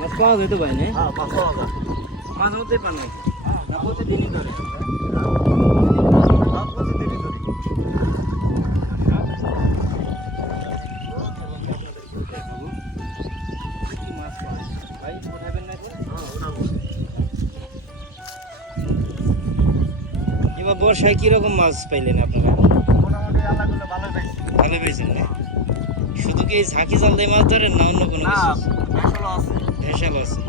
মাছ পাওয়া যেতে পারে না? হ্যাঁ, মাছ পাওয়া যায়। মাছ হতে পারে না? না প্রতিদিনই ধরে? হ্যাঁ, প্রতিদিনই ধরি। কি মাছ পাওয়া যায়? ভাই উঠাবেন না এখন? হ্যাঁ, উঠাবো। এবার বর্ষায় কিরকম মাছ পাইলেন আপনারা? মোটামুটি আল্লাহ করলে ভালোই পাইছি। ভালো পেয়েছেন না? শুধু কি এই ঝাঁকি জাল দিয়ে মাছ ধরেন না অন্য কোনো না, কিছু? বেসলও আছে। ভেসাল আছে।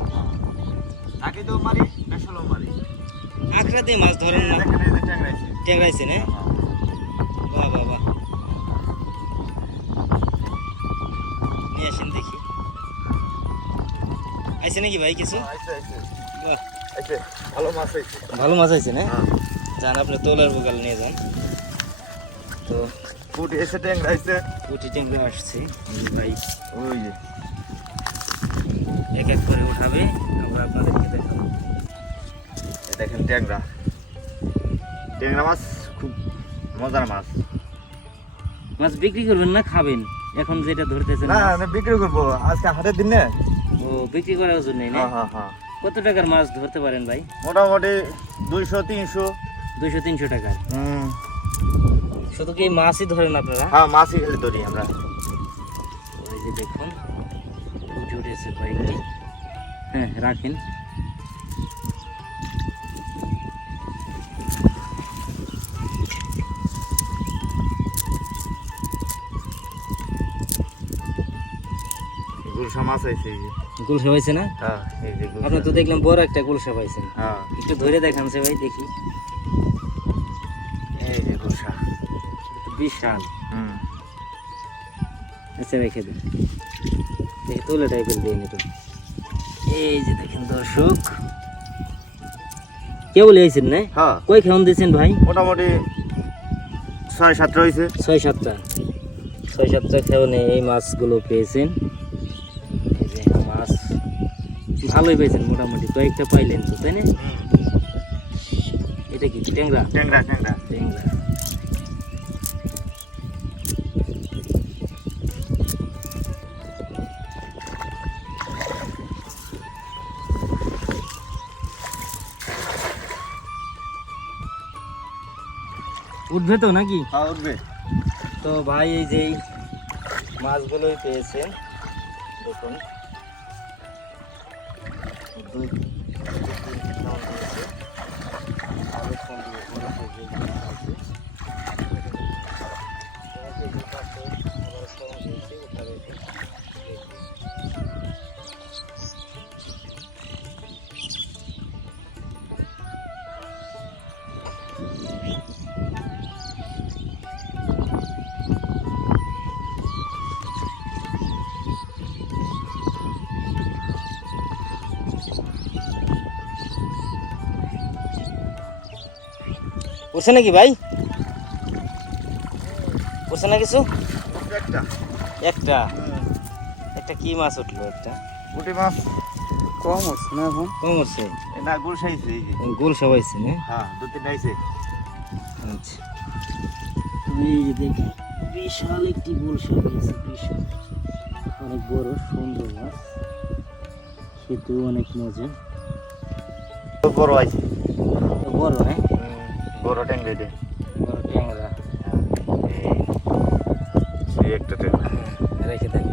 ঝাঁকিতেও মারি, বেসলও মারি। আঁকড়া দিয়ে মাছ ধরেন না? দেখেন এই যে ট্যাংরাইছে। টেকরাইছে না? বাহ বাহ বাহ, নিয়ে আসেন দেখি। আইছে নাকি ভাই কিছু? আইছে, আইছে। বাহ, আইছে, ভালো মাছ আইছে। ভালো মাছ আইছে না? হ্যাঁ। যান আপনি তোলার বোকাল নিয়ে যান। তো ফুট এসে ট্যাংরাইছে। পুঁটি ট্যাংরা আসছে ভাই, ওই যে। এক এক করে উঠাবে, আমরা আপনাদেরকে দেখাবো। এই দেখেন ট্যাংরা। ট্যাংরা মাছ খুব মজার মাছ। মাছ বিক্রি করবেন না খাবেন? এখন যেটা ধরতেছেন না, মাছ? আমি বিক্রি করবো আজকে হাটের দিন না। ও বিক্রি করার জন্যই না? হ্যাঁ, হ্যাঁ, হ্যাঁ। কত টাকার মাছ ধরতে পারেন ভাই? মোটামুটি 200-300। 200-300 টাকার? শুধু কি এই মাছই ধরেন আপনারা? হ্যাঁ, মাছই খেলে ধরি আমরা। ওই যে দেখুন উঠে উঠেছে কয়েকটি। হ্যাঁ রাখেন। গুলশা মাছ আছে এই যে। গুলশা হয়েছে না? হ্যাঁ, এই যে গুলশা। আপনার তো দেখলাম বড় একটা গুলশা পাইছেন, হ্যাঁ, একটু ধরে দেখান সে ভাই দেখি। এই যে গুলশা। বিশাল। হুম। আচ্ছা রেখে দেন, দেখি তোলে টাইপের দিয়ে নিত। এই যে দেখেন দর্শক, কেবল আইছেন না? হ্যাঁ, কই খেউন দিয়েছেন ভাই? মোটামুটি 6-7টা হয়েছে। 6-7টা। 6-7টা খেউনে এই মাছগুলো পেয়েছেন। এই যে মাছ ভালোই পেয়েছেন, মোটামুটি কয়েকটা পাইলেন তো, তাই না? এটা কি ট্যাংরা? ট্যাংরা, ট্যাংরা। ট্যাংরা। উঠবে তো নাকি? হ্যাঁ, উঠবে। তো ভাই এই যে এই মাছগুলোই পেয়েছেন, দেখুন দুই তিনটে খাওয়ান দিয়েছে। আরো ফোন দিয়ে বড় সাইজের মাছ আছে। এই যে পাশে আবার খাওয়ান দিয়েছে, উঠাবে এটা। উঠছে নাকি ভাই? উঠছে না কিছু? উঠবে একটা। একটা একটা কি মাছ উঠলো? একটা পুঁটি মাছ কম হচ্ছে না এখন? কম উঠছে? এই না, গুলশা আইছে এই যে। গোল সবাইছে না? হ্যাঁ, 2-3টা আইছে। আচ্ছা, এই যে দেখি বিশাল একটি গোল সবাইছে, বিশাল অনেক বড় সুন্দর মাছ, খেতেও অনেক মজা। বড় আইছে। বড় না? বড় ট্যাংরা এটা। বড় ট্যাংরা। এই একটা ট্যাংরা। রেখে দেন।